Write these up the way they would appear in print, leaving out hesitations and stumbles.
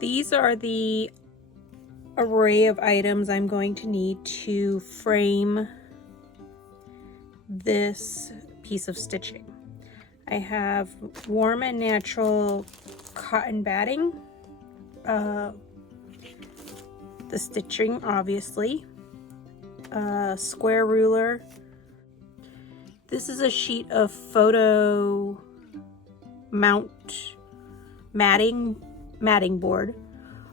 These are the array of items I'm going to need to frame this piece of stitching. I have warm and natural cotton batting, the stitching obviously, square ruler. This is a sheet of photo mount matting board.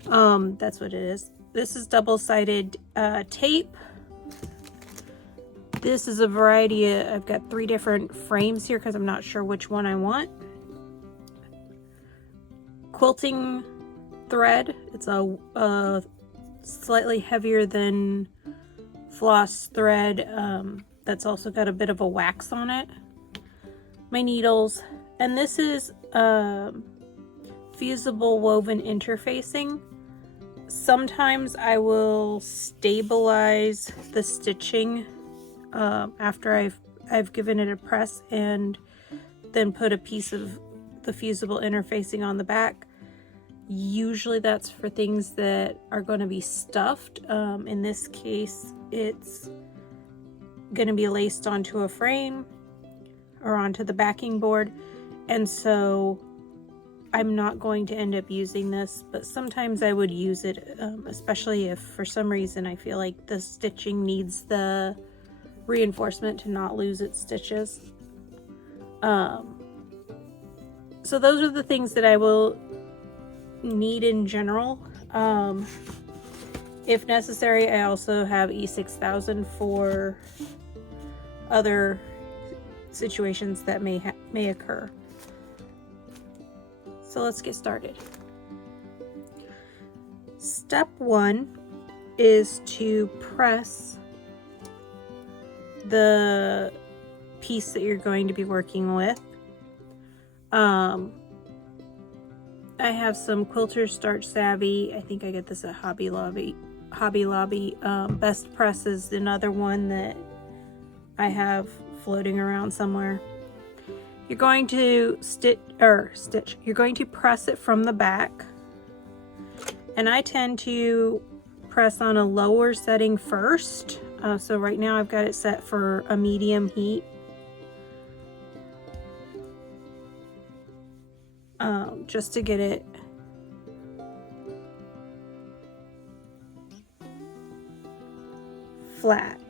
That's what it is. This is double-sided tape. This is a variety of, I've got 3 different frames here because I'm not sure which one I want. Quilting thread. It's a slightly heavier than floss thread. That's also got a bit of a wax on it. My needles. And this is fusible woven interfacing. Sometimes I will stabilize the stitching after I've given it a press and then put a piece of the fusible interfacing on the back. Usually that's for things that are going to be stuffed. In this case, it's going to be laced onto a frame or onto the backing board, and so I'm not going to end up using this, but sometimes I would use it, especially if for some reason I feel like the stitching needs the reinforcement to not lose its stitches. So those are the things that I will need in general. If necessary, I also have E6000 for other situations that may occur. So let's get started. Step 1 is to press the piece that you're going to be working with. I have some Quilter Starch Savvy. I think I get this at Hobby Lobby. Best Press is another one that I have floating around somewhere. You're going to you're going to press it from the back. And I tend to press on a lower setting first. So right now I've got it set for a medium heat. Just to get it flat.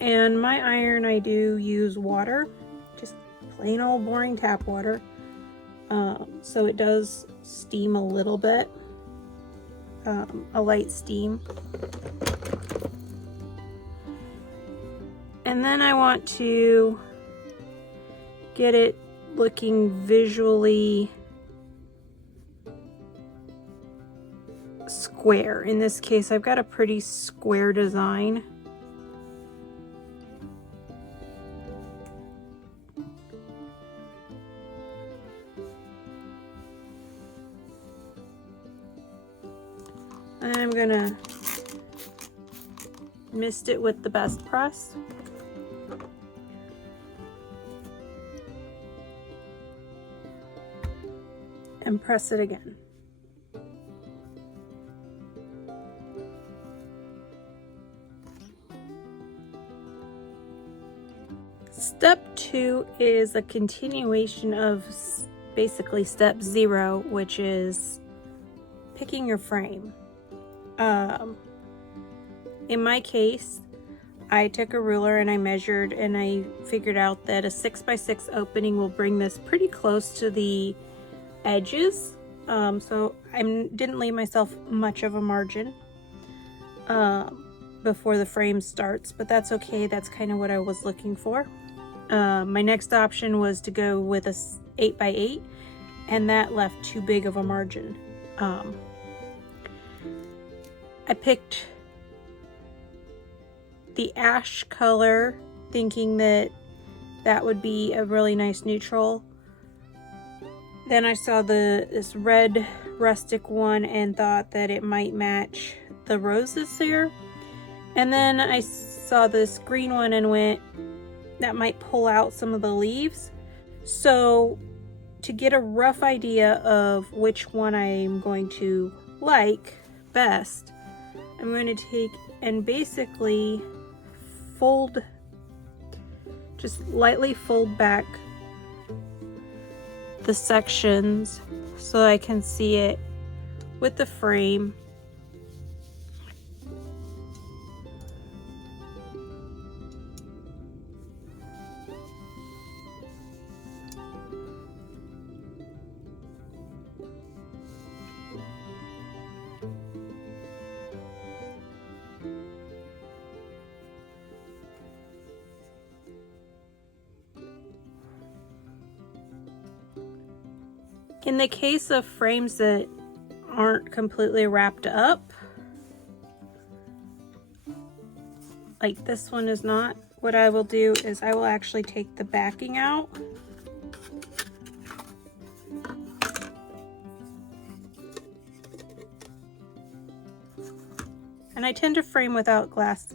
And my iron, I do use water, just plain old boring tap water. So it does steam a little bit, a light steam. And then I want to get it looking visually square. In this case, I've got a pretty square design. And I'm gonna mist it with the Best Press. And press it again. Step 2 is a continuation of basically step 0, which is picking your frame. In my case, I took a ruler and I measured and I figured out that a 6x6 opening will bring this pretty close to the edges. So I didn't leave myself much of a margin before the frame starts, but that's okay. That's kind of what I was looking for. My next option was to go with a 8x8, and that left too big of a margin. I picked the ash color, thinking that that would be a really nice neutral. Then I saw this red rustic one and thought that it might match the roses there. And then I saw this green one and went, that might pull out some of the leaves. So to get a rough idea of which one I'm going to like best, I'm going to take and basically fold, just lightly fold back the sections so I can see it with the frame. In the case of frames that aren't completely wrapped up, like this one is not, what I will do is I will actually take the backing out. And I tend to frame without glass.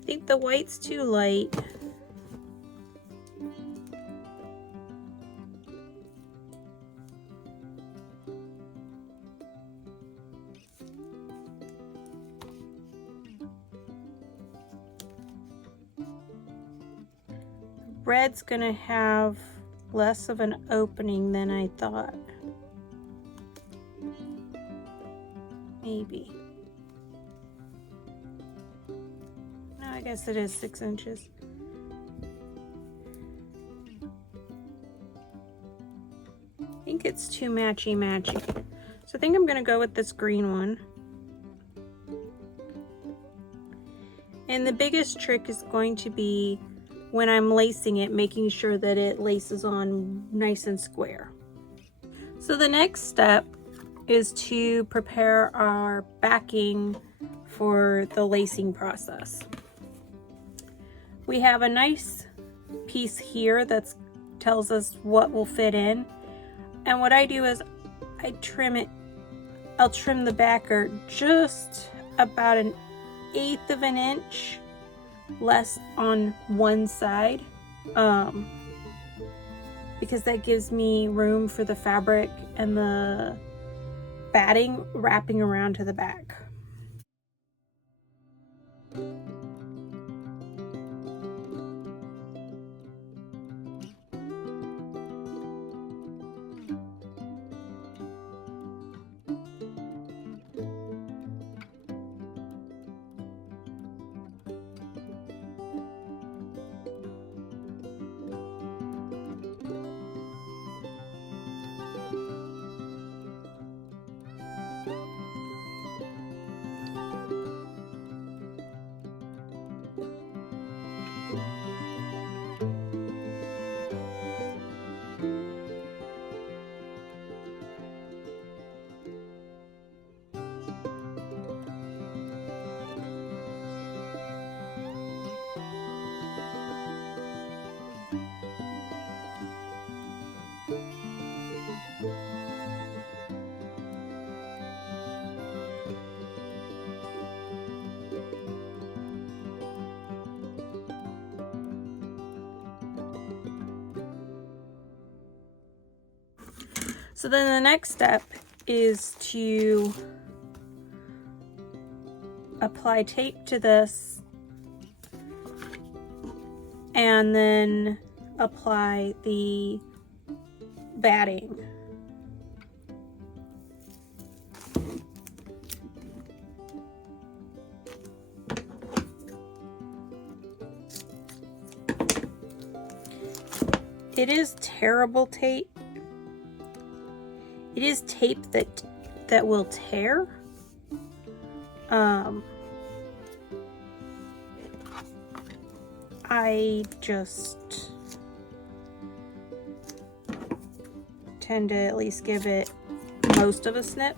I think the white's too light. Red's gonna have less of an opening than I thought. Maybe. No, I guess it is 6 inches. I think it's too matchy-matchy. So I think I'm gonna go with this green one. And the biggest trick is going to be when I'm lacing it, making sure that it laces on nice and square. So the next step is to prepare our backing for the lacing process. We have a nice piece here that tells us what will fit in. And what I do is I trim it, I'll trim the backer just about 1/8 of an inch less on one side, because that gives me room for the fabric and the batting wrapping around to the back. So then the next step is to apply tape to this and then apply the batting. It is terrible tape. It is tape that will tear. I just tend to at least give it most of a snip.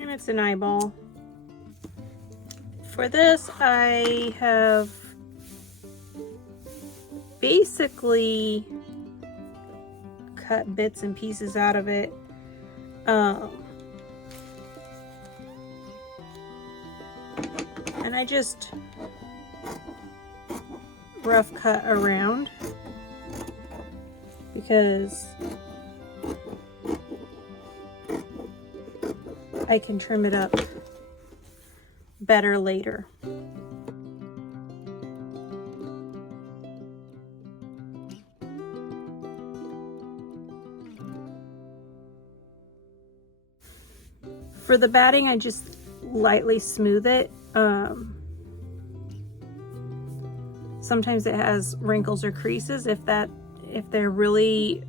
And it's an eyeball. For this, I have basically cut bits and pieces out of it. And I just rough cut around because I can trim it up better later. For the batting, I just lightly smooth it. Sometimes it has wrinkles or creases. If they're really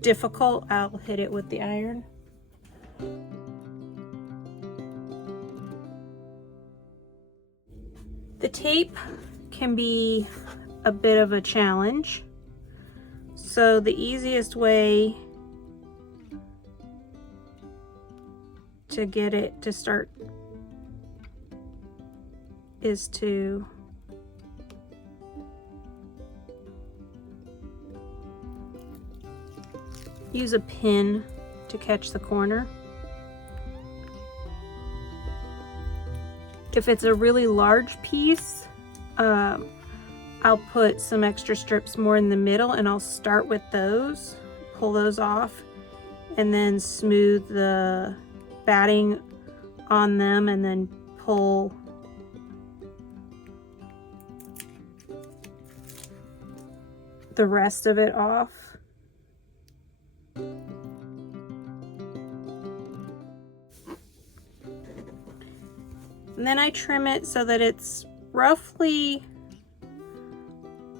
difficult, I'll hit it with the iron. The tape can be a bit of a challenge. So the easiest way to get it to start is to use a pin to catch the corner. If it's a really large piece, I'll put some extra strips more in the middle, and I'll start with those, pull those off, and then smooth the batting on them, and then pull the rest of it off. And then I trim it so that it's roughly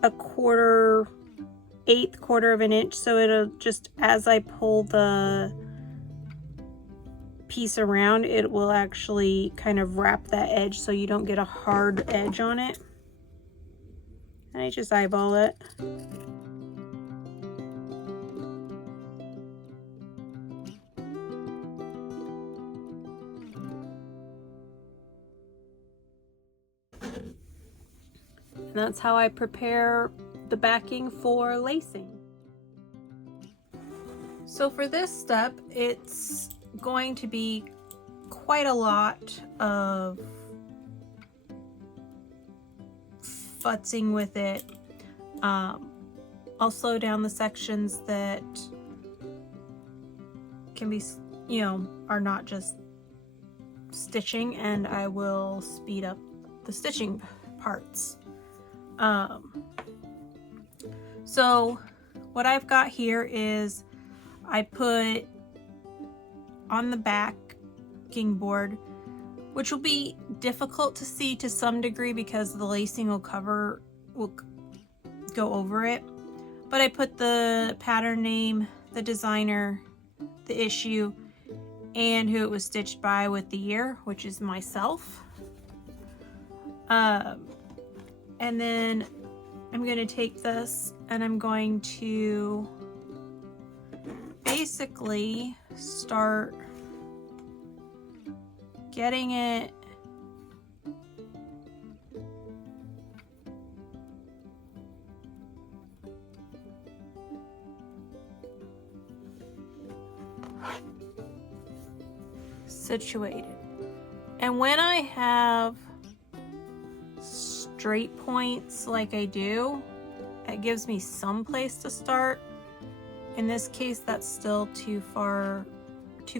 a eighth quarter of an inch, so it'll just, as I pull the piece around, it will actually kind of wrap that edge so you don't get a hard edge on it. And I just eyeball it. And that's how I prepare the backing for lacing. So for this step, it's going to be quite a lot of futzing with it. I'll slow down the sections that can be, are not just stitching, and I will speed up the stitching parts. So what I've got here is I put on the backing board, which will be difficult to see to some degree because the lacing will go over it. But I put the pattern name, the designer, the issue, and who it was stitched by with the year, which is myself. And then I'm going to take this and I'm going to basically start getting it situated. And when I have straight points like I do, it gives me some place to start. In this case, that's still too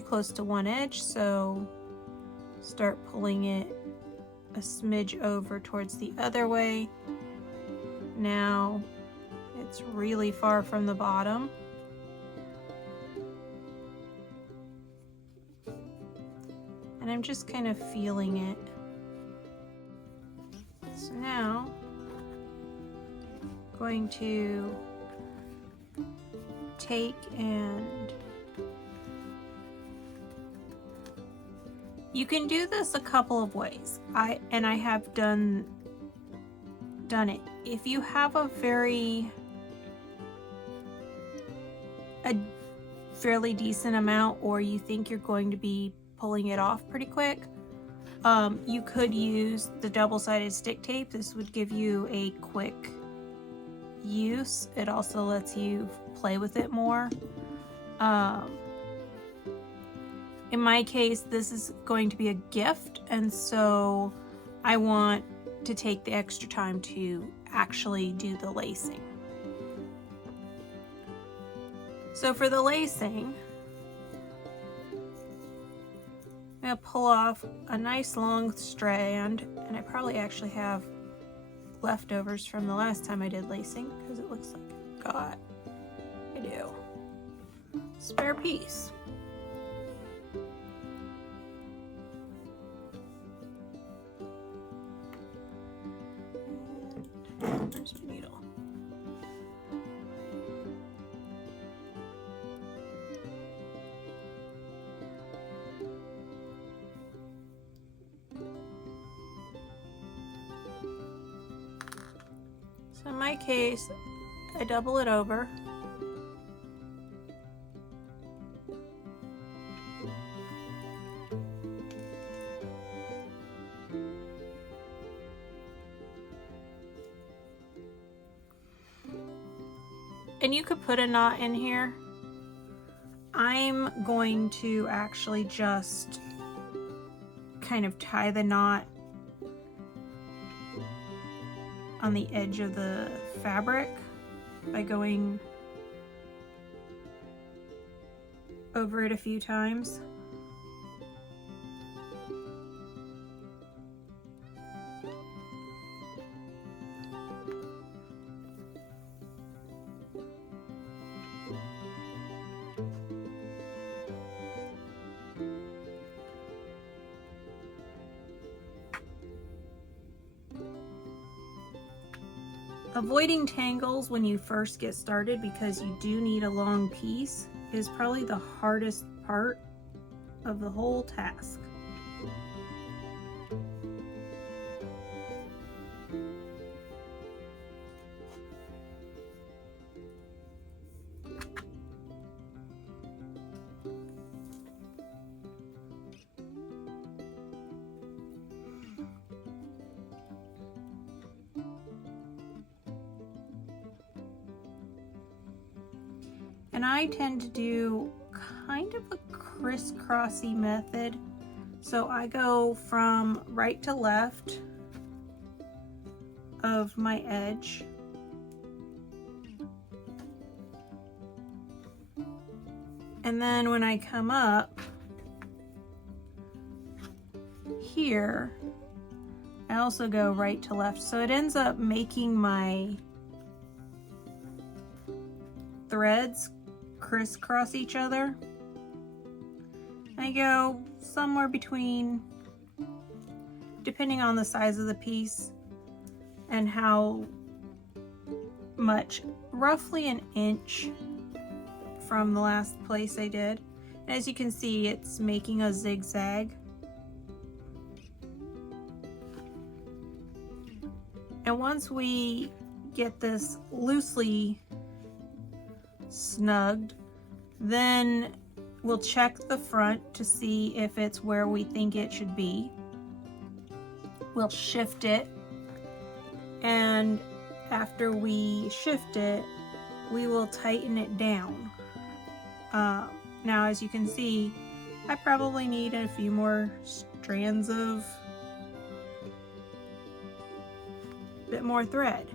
close to one edge, so start pulling it a smidge over towards the other way. Now it's really far from the bottom. And I'm just kind of feeling it. So now I'm going to take and you can do this a couple of ways. I have done it. If you have a fairly decent amount, or you think you're going to be pulling it off pretty quick, you could use the double-sided stick tape. This would give you a quick use. It also lets you play with it more. In my case, this is going to be a gift, and so I want to take the extra time to actually do the lacing. So for the lacing, I'm going to pull off a nice long strand, and I probably actually have leftovers from the last time I did lacing because it looks like I've got, I do, spare piece. And where's my needle? So in my case, I double it over. And you could put a knot in here. I'm going to actually just kind of tie the knot on the edge of the fabric by going over it a few times. Avoiding tangles when you first get started, because you do need a long piece, is probably the hardest part of the whole task. And I tend to do kind of a crisscrossy method. So I go from right to left of my edge. And then when I come up here, I also go right to left. So it ends up making my threads crisscross each other. I go somewhere between, depending on the size of the piece and how much, roughly an inch from the last place I did. And as you can see, it's making a zigzag. And once we get this loosely snugged, then we'll check the front to see if it's where we think it should be. We'll shift it, and after we shift it, we will tighten it down. Now, as you can see, I probably need a few more strands of bit more thread,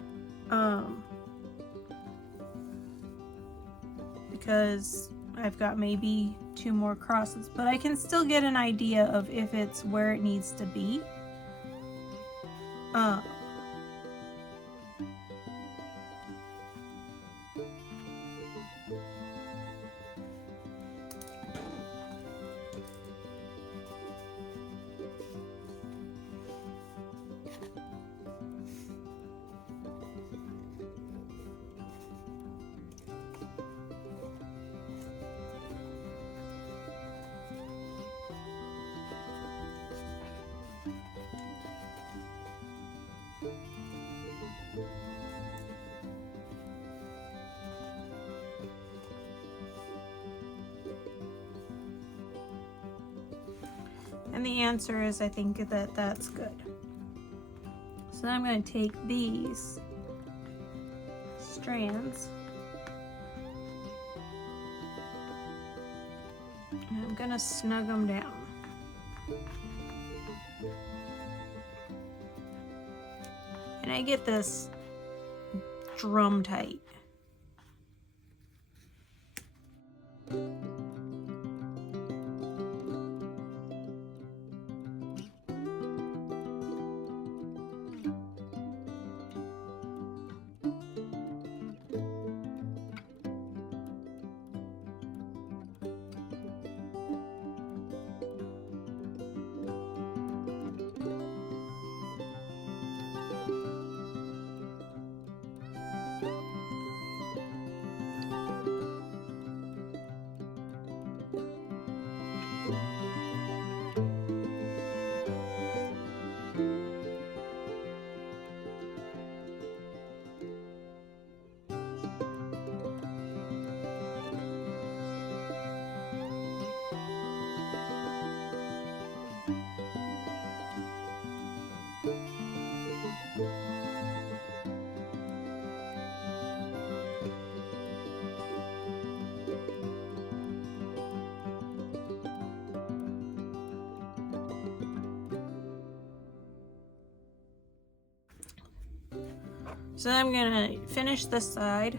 because I've got maybe 2 more crosses, but I can still get an idea of if it's where it needs to be. And the answer is, I think that that's good. So I'm going to take these strands. And I'm gonna snug them down. And I get this drum tight. So I'm gonna finish this side.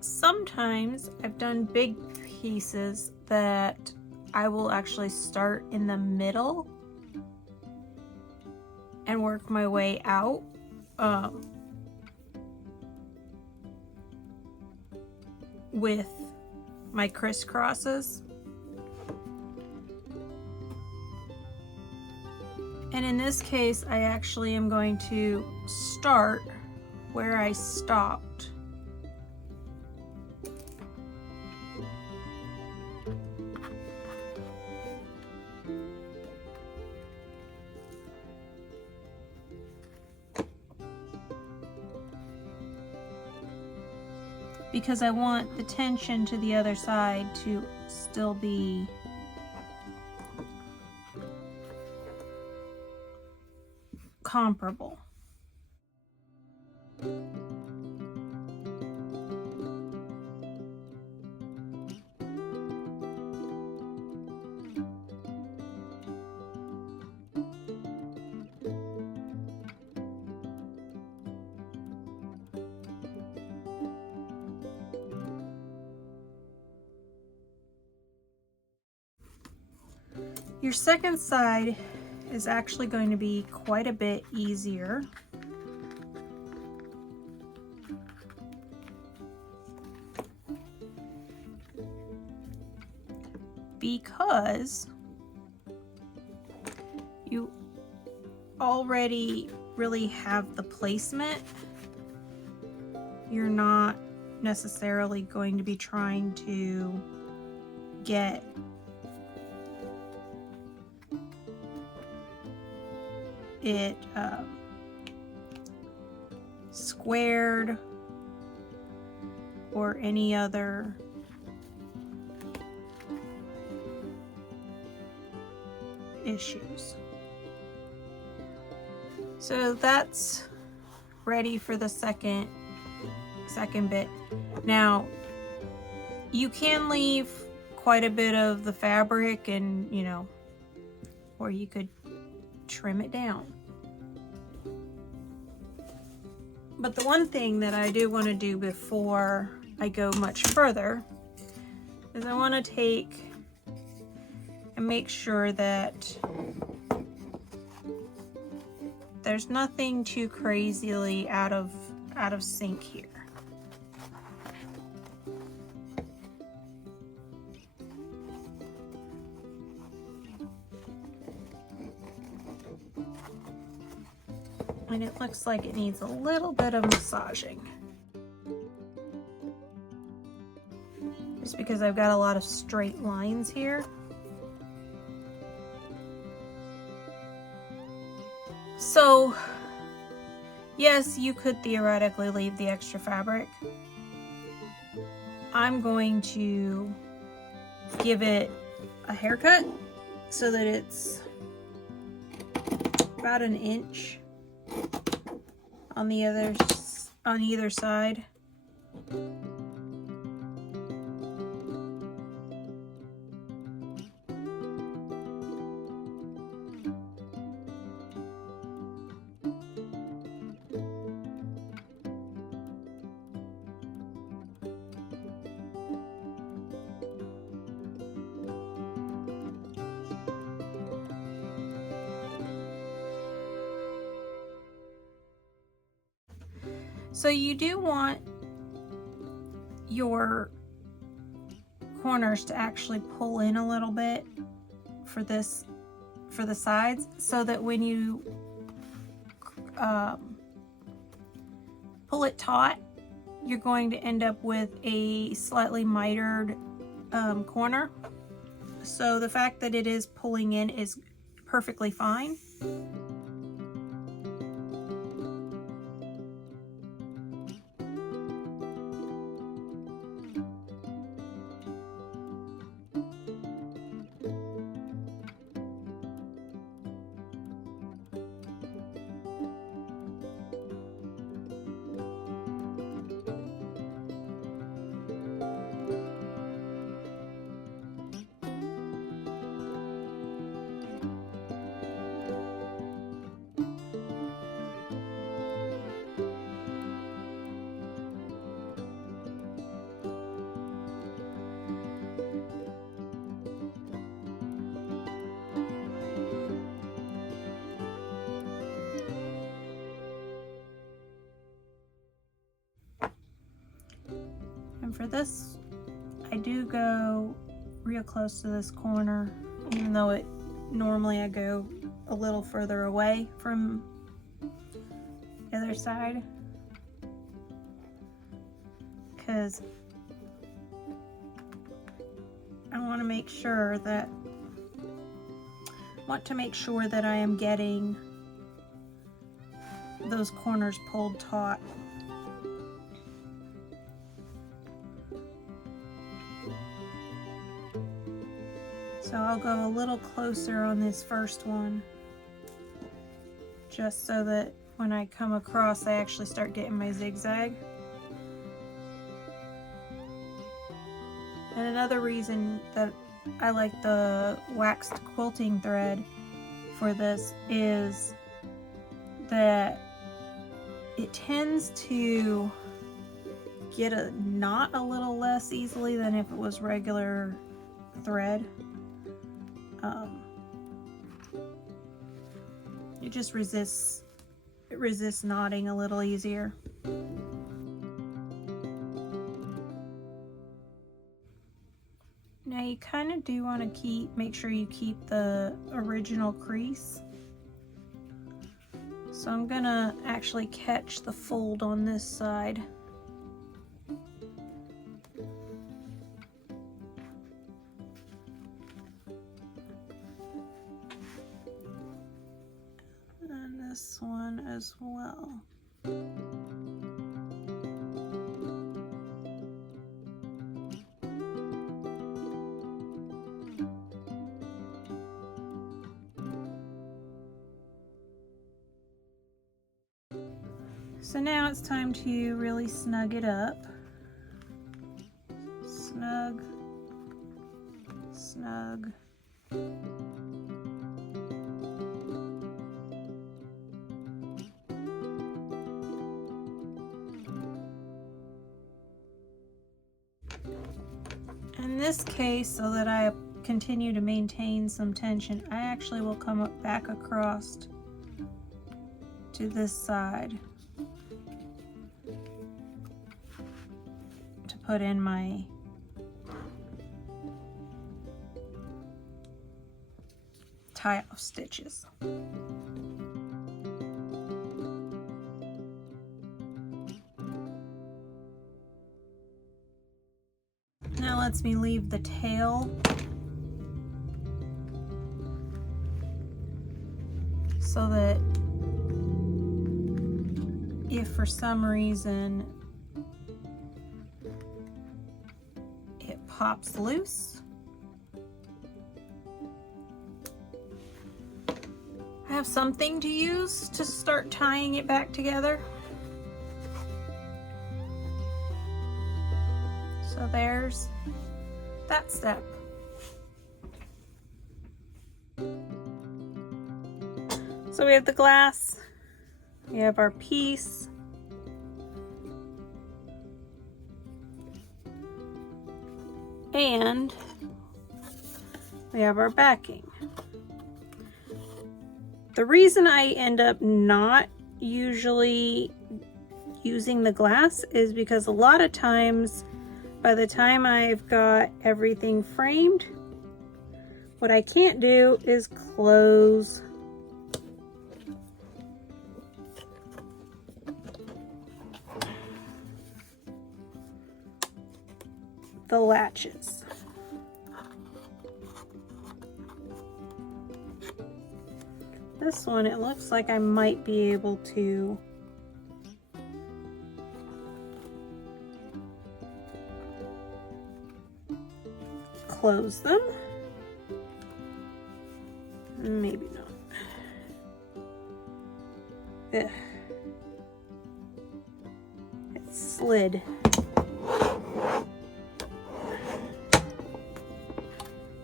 Sometimes I've done big pieces that I will actually start in the middle and work my way out. With my crisscrosses. And in this case, I actually am going to start where I stopped. Because I want the tension to the other side to still be comparable. Your second side is actually going to be quite a bit easier. Because you already really have the placement. You're not necessarily going to be trying to get it squared or any other issues. So that's ready for the second bit. Now you can leave quite a bit of the fabric, and or you could trim it down. But the one thing that I do want to do before I go much further is I want to take and make sure that there's nothing too crazily out of sync here. And it looks like it needs a little bit of massaging. Just because I've got a lot of straight lines here. So yes, you could theoretically leave the extra fabric. I'm going to give it a haircut so that it's about an inch on either side. So you do want your corners to actually pull in a little bit for the sides, so that when you pull it taut, you're going to end up with a slightly mitered corner. So the fact that it is pulling in is perfectly fine. And for this, I do go real close to this corner, even though normally I go a little further away from the other side, because I want to make sure that I am getting those corners pulled taut. So I'll go a little closer on this first one, just so that when I come across, I actually start getting my zigzag. And another reason that I like the waxed quilting thread for this is that it tends to get a knot a little less easily than if it was regular thread. It resists knotting a little easier. Now you kind of do want to make sure you keep the original crease. So I'm gonna actually catch the fold on this side. This one as well. So now it's time to really snug it up. Snug, snug. In this case, so that I continue to maintain some tension, I actually will come up back across to this side to put in my tie-off stitches. Now lets me leave the tail so that if for some reason it pops loose, I have something to use to start tying it back together. So there's that step. So we have the glass, we have our piece, and we have our backing. The reason I end up not usually using the glass is because a lot of times by the time I've got everything framed, what I can't do is close the latches. This one, it looks like I might be able to close them. Maybe not. Ugh. It slid.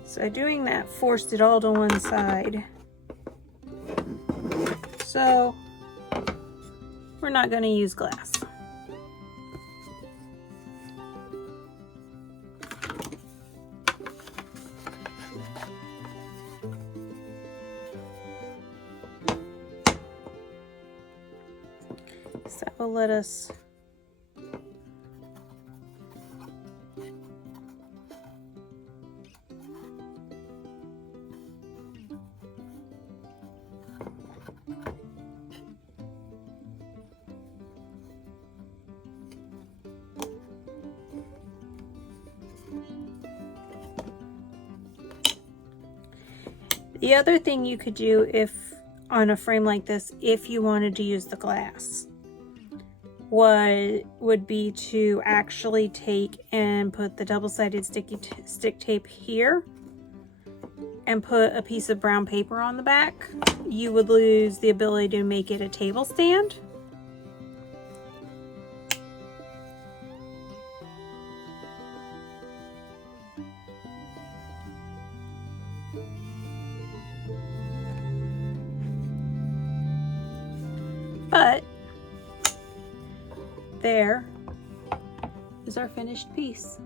So doing that forced it all to one side. So we're not going to use glass. So that will let us The other thing you could do if on a frame like this, if you wanted to use the glass, would be to actually take and put the double-sided stick tape here and put a piece of brown paper on the back. You would lose the ability to make it a table stand. But there is our finished piece.